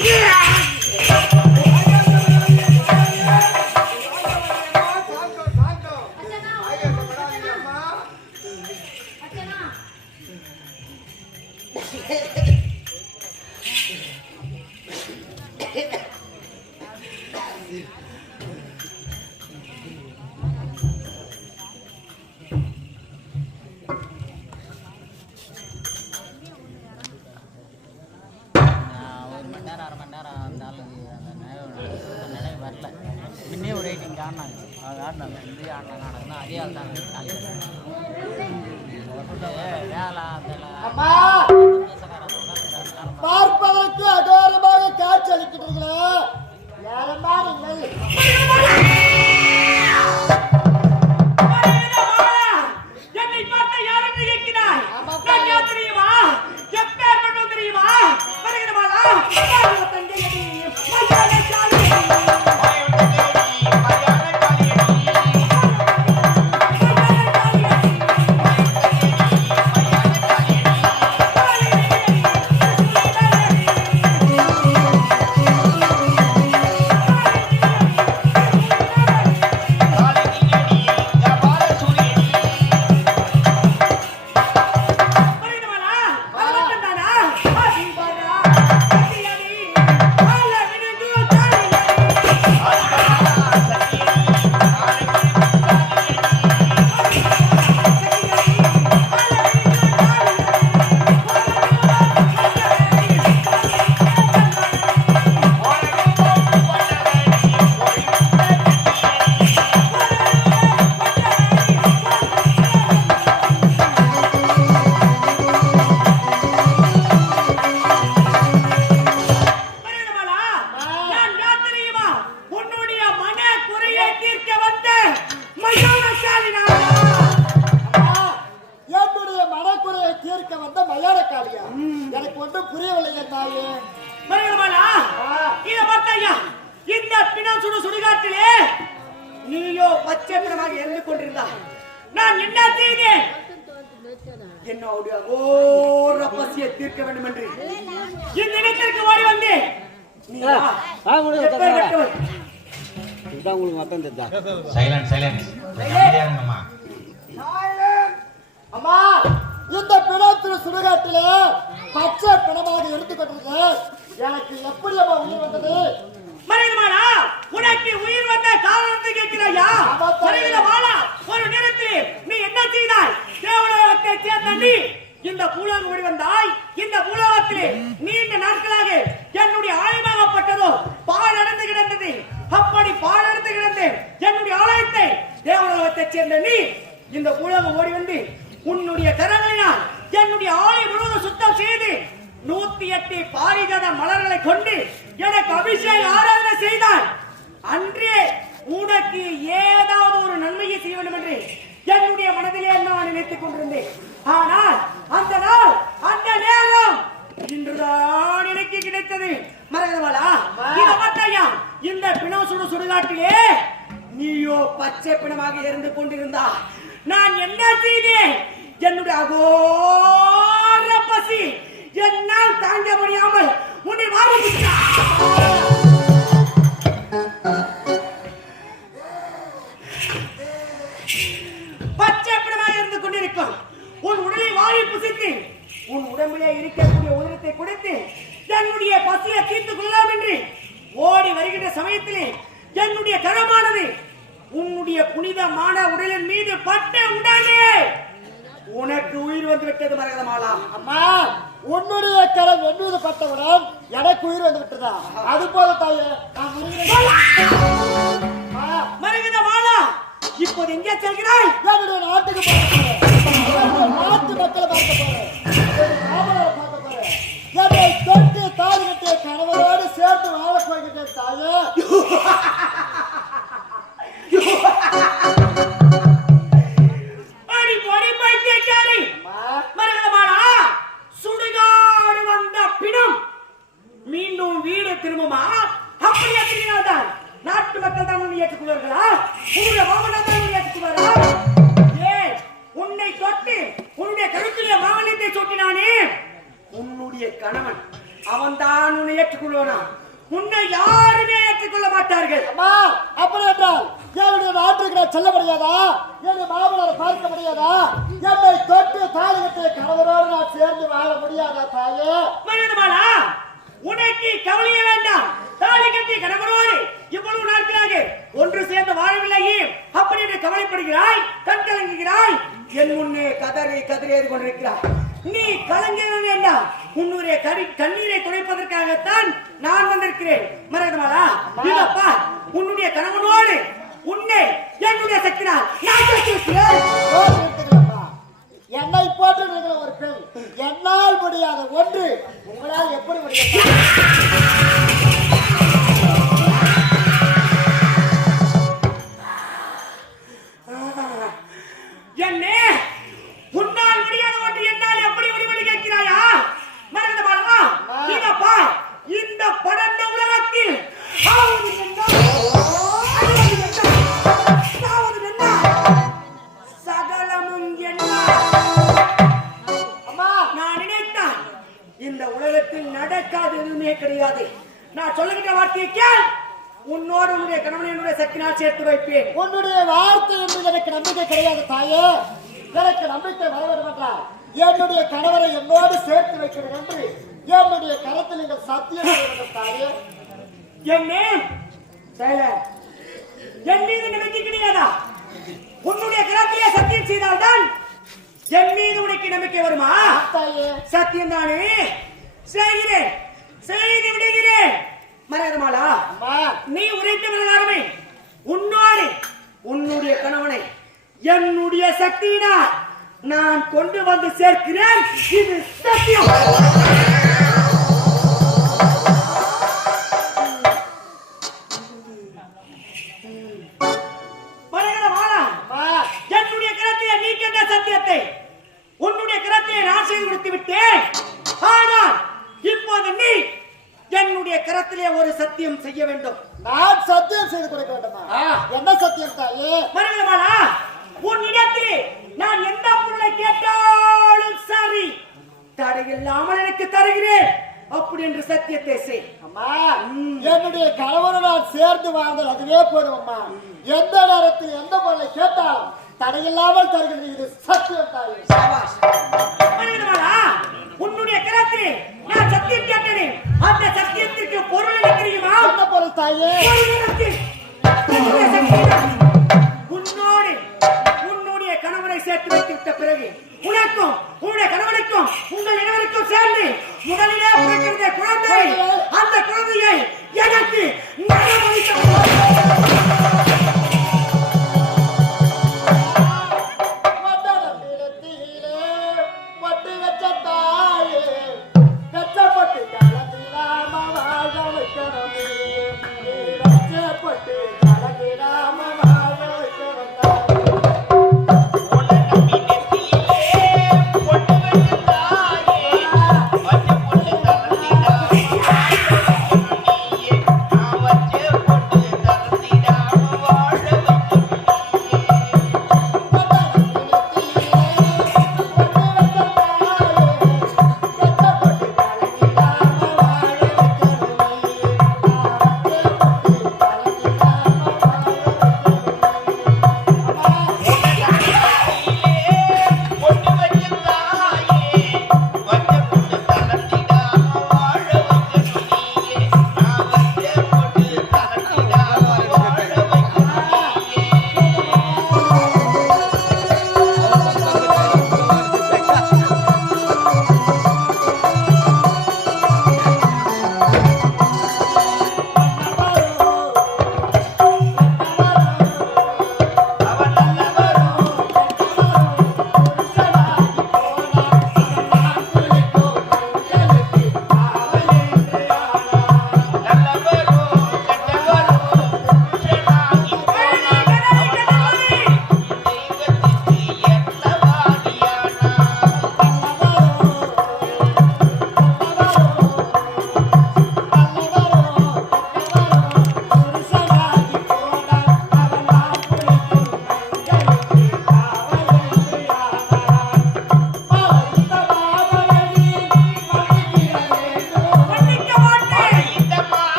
耶！முன்னே ஆடினாங்க அது ஆடினாங்க இந்த ஆடினாங்க ஆடினா அதே ஆள் தான் பார்ப்பதற்கு அகோரமாக காட்சி அளிக்கிறீர்களே யாரம்மா நீங்கள்? ஓர பசியை தீர்க்க வேண்டும் என்று இந்த இடத்திற்கு ஓடி? சைலண்ட் சைலண்ட் அமைதியாருங்கம்மா அம்மா இந்த பிணத்தில் சுடுகாட்டிலே பச்சை பிணமாக இருந்து கொண்டிருக்க எனக்கு எப்படி அம்மா உயிர் வந்தது? மருகமானா உனக்கு உயிர் வந்த காரணத்தை கேட்கிறாயா? ஆமாப்பா. மருகமானா ஒரு நேரத்தில் நீ என்ன செய்தாய்? தேவலோகத்தை சேர்ந்த நீ இந்த பூலோகம் ஓடி வந்தாய். இந்த பூலோகத்திலே நீண்ட நாட்களாக என்னுடைய ஆயுதமாகப்பட்டதோ பாழடைந்து கிடந்தது. அப்படி பாழடைந்து கிடந்தேன் என்னுடைய ஆலயத்தை தேவலோகத்தை சேர்ந்த நீ இந்த பூலோகம் ஓடி வந்து உன்னுடைய கரங்களினால் என்னுடைய ஆலயம் முழுவதும் சுத்தம் செய்து நூத்தி எட்டு பாரிஜாத மலர்களை கொண்டு எனக்கு அபிஷேக ஆராதனை செய்தார் அன்றே உனக்கு ஏதாவது ஒரு நன்மையை செய்ய வேண்டும் என்று என்னுடைய மனதிலே நான் நினைத்துக் கொண்டிருந்தேன். ஆனால் அந்த நாள் அந்த நேரம். இன்றுதான் எனக்கு கிடைத்தது. மறக்கவாளா இத பார்த்தாயா இந்த பிணம் சுடு சுடுகாட்டிலே நீயோ பச்சை பிணமாக இருந்து கொண்டிருந்தா நான் என்ன செய்தேன்? என்னுடைய அகோர எங்கே செல்கிறாய்? என்னுடைய நாட்டுக்கு நாட்டு மக்களை பார்க்க போறேன். பார்க்க போறேன். என்னை தொட்டு தாலி கட்டிய கணவரோடு சேர்ந்து வாழ போய்கிட்டேன் தாயே மீண்டும் வீடு திரும்புமா? அப்படி அப்படினால்தான் நாட்டு மக்கள் தான் ஏற்றுக்கொள்வார்களா? உங்களுடைய மாமனார் வருகிறார் ஏன் உன்னை தொட்டு உன்னுடைய கருத்திலே மாவனத்தை உன்னுடைய கணவன் அவன் தான் உன்னை ஏற்றுக்கொள்வானா? உன்னை யாருமே ஏற்றுக்கொள்ள மாட்டார்கள். அம்மா அப்படி என்றால் என்னுடைய நாட்டுக்கு செல்ல முடியாதா என்னுடைய மாமனாரை பார்க்க முடியாதா? என்னை தொட்டு தாயகத்தை கணவரோடு சேர்ந்து வாழ முடியாதா தாயே? மனிதமாடா உனக்கு கவலையே வேண்டாம். தாலி கட்டி கணவரோடு இவ்வளவு நாட்களாக ஒன்று சேர்ந்து வாழவில்லையே? அப்படி என்று கவலைப்படுகிறாய் கண் கலங்குகிறாய். என் முன்னே கதறி கதறியது கொண்டிருக்கிறாய். நீ கலங்க வேண்டாம் உன்னுடைய கண்ணீரை துடைப்பதற்காகத்தான் நான் வந்திருக்கிறேன். மரகதமாலா இதப்பா உலகத்தில் நடக்காத எதுவுமே கிடையாது. நான் சொல்லுகின்ற வார்த்தையை கேள். உன்னோடு உன்னுடைய கணவனை என்னுடைய சக்தினால் சேர்த்து வைப்பேன். உன்னுடைய வார்த்தை என்று எனக்கு நம்பிக்கை கிடையாது தாயே. எனக்கு நம்பிக்கை வர என்றால் என்னுடைய கணவரை என்னோடு சேர்த்து வைக்கிறேன் என்று என்னுடைய கரத்தில் நீங்கள் சத்தியம் தாயே. என்னே? என் மீது நம்பிக்கை கிடையாதா? உன்னுடைய கரத்திலே சத்தியம் செய்தால்தான் என் மீது உனக்கு நம்பிக்கை வருமா? தாயே. சத்தியம் தானே செய்கிறேன் செய்து விடுகிறேன். அம்மா. நீ உரைத்த பிரகாரமே உன்னோடு உன்னுடைய கணவனை என்னுடைய சக்தியினால் நான் கொண்டு வந்து சேர்க்கிறேன். இது சத்தியம். தடையில்லாமல் எனக்கு தருகிறேன். அப்படி என்று சத்தியத்தை செய். அம்மா என்னுடைய கணவரை நான் சேர்ந்து வாழ்ந்தால் அதுவே போதும் அம்மா. எந்த நேரத்தில் எந்த பொருளை கேட்டாலும் தடையில்லாமல் தருகிறது. இது சத்தியம் தாயே. உன்னுடைய கரத்திலே நான் சத்தியம் கேட்டேன். அந்த சத்தியத்திற்கு பொருள் என்ன தெரியுமா? என்ன பொருள் தாயே? உன்னோடு உன்னுடைய கணவனை சேர்த்து வைத்து விட்ட பிறகு உனக்கும் உன்னுடைய கணவனுக்கும் உங்கள் இருவருக்கும் சேர்ந்து முதலிலே பிறக்கிற குழந்தை. அந்த குழந்தையை எனக்கு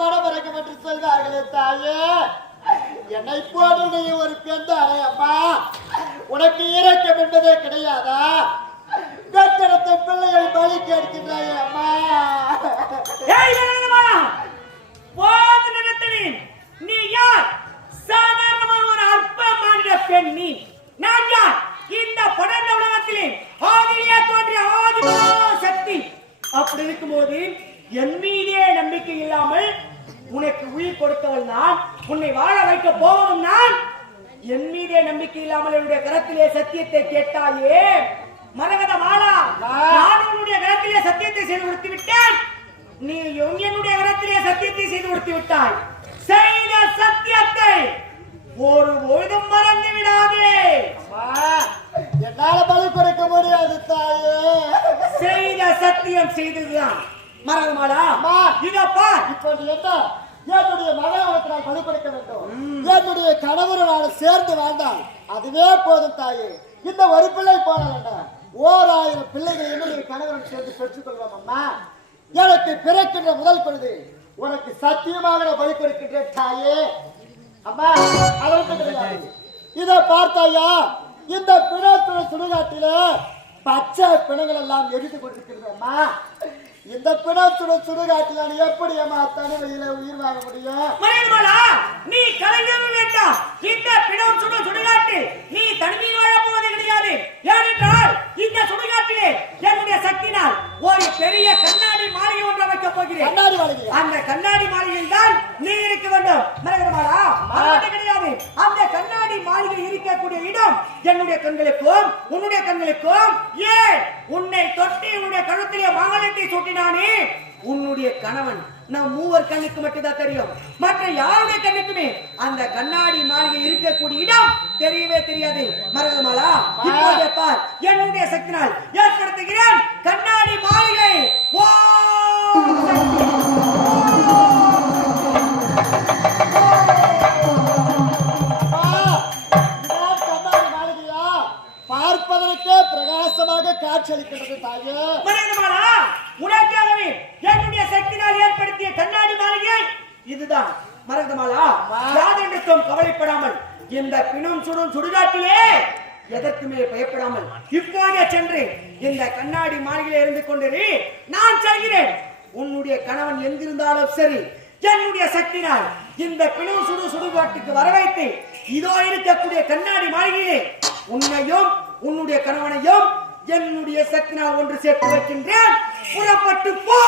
மனமிறக்கம் என்று சொல்கிறார்களே தாயே. என்னை போன்ற ஒரு பெண் தானே அம்மா. உனக்கு இறக்கம் என்பதே கிடையாதா? கட்டடத்தை பிள்ளைகள் பலி கேட்கின்றாயே அம்மா. நீ. யார்? சாதாரணமான ஒரு அற்ப மாநில பெண் இந்த படர்ந்த உலகத்திலே ஆதிரியா தோன்றிய ஆதிரோ சக்தி. அப்படி இருக்கும்போது என் மீதே நம்பிக்கை இல்லாமல் உனக்கு உயிர் கொடுத்தவள் நான் உன்னை வாழ வைக்க போவதும் நான். என் மீதே நம்பிக்கை இல்லாமல் என்னுடைய கரத்திலே சத்தியத்தை கேட்டாயே. மரகத மாலா நான் உன்னுடைய கரத்திலே சத்தியத்தை செய்து கொடுத்து விட்டேன் நீ என்னுடைய கரத்திலே சத்தியத்தை செய்து கொடுத்து விட்டாய் செய்த சத்தியத்தை ஒரு பொழுதும் மறந்து விடாதே. என்னால பலி கொடுக்க முடியாது தாயே. செய்த சத்தியம் செய்ததுதான். மரகமாலா அம்மா. இதோ பார் இப்போ நீ என்ன? என்னுடைய மகன் உனக்கு நான் கொடுக்க வேண்டும். என்னுடைய கணவர் நான் சேர்ந்து வாழ்ந்தால் அதுவே போதும் தாயே. இந்த ஒரு பிள்ளை போன வேண்டாம் ஓர் ஆயிரம் பிள்ளைகளை என்னுடைய கணவரும் சேர்ந்து பெற்றுக் கொள்வோம் அம்மா. எனக்கு பிறக்கின்ற முதல் பொழுது உனக்கு சத்தியமாக நான் பலி கொடுக்கின்றேன் தாயே. அம்மா கிடையாது இதை பார்த்தாயா? இந்த பிணத்துறை சுடுகாட்டில பச்சை பிணங்கள் எல்லாம் எரிந்து கொண்டிருக்கிறது அம்மா. இந்த பிணத்துறை சுடுகாட்டில் நான் எப்படி அம்மா தனிமையில உயிர் வாழ முடியும்? மரகதமாலா நீ கலங்கவே வேண்டாம் இந்த பிணம் சுடு சுடுகாட்டு நீ தனிமையில் வாழப் போவது கிடையாது. ஏனென்றால் இந்த சுடுகாட்டிலே என்னுடைய சக்தினால் ஒரு பெரிய கண்ணாடி மாளிகை ஒன்றை வைக்கப் போகிறேன். கண்ணாடி அந்த கண்ணாடி மாளிகையில் தான் நீ இருக்க வேண்டும். மட்டும் கிடையாது. அந்த கண்ணாடி மாளிகை என்னுடைய கண்களுக்கும் உன்னுடைய கண்களுக்கும் ஏன்? உன்னை தொட்டி உன்னுடைய கழுத்திலே மாங்கலத்தை சூட்டினானே. உன்னுடைய கணவன் நம் மூவர் கண்ணுக்கு மட்டும்தான் தெரியும். மற்ற யாருடைய கண்ணுக்குமே? அந்த கண்ணாடி மாளிகை இருக்கக்கூடிய இடம் தெரியவே தெரியாது. மரகதமாலா இப்போது பார். என்னுடைய சக்தினால் ஏற்படுத்துகிறேன் கண்ணாடி மாளிகை. ஓ காட்சியளிக்கிறது தாயே. உனக்காகவே என்னுடைய சக்தினால் ஏற்படுத்திய கண்ணாடி மாளிகை இதுதான். மரகதமாலா யாதென்றுக்கும் கவலைப்படாமல் இந்த பிணம் சுடும் சுடுகாட்டிலே எதற்குமே பயப்படாமல் இப்போதே சென்று இந்த கண்ணாடி மாளிகையில் இருந்து கொண்டிரு. நான் செல்கிறேன் உன்னுடைய கணவன் எங்கிருந்தாலும் சரி என்னுடைய சக்தினால் இந்த பிணம் சுடு சுடுகாட்டுக்கு வர வைத்து இதோ இருக்கக்கூடிய கண்ணாடி மாளிகையிலே உன்னையும் உன்னுடைய கணவனையும் என்னுடைய சக்தினால் ஒன்று சேர்த்து வைக்கின்றேன். புறப்பட்டு போ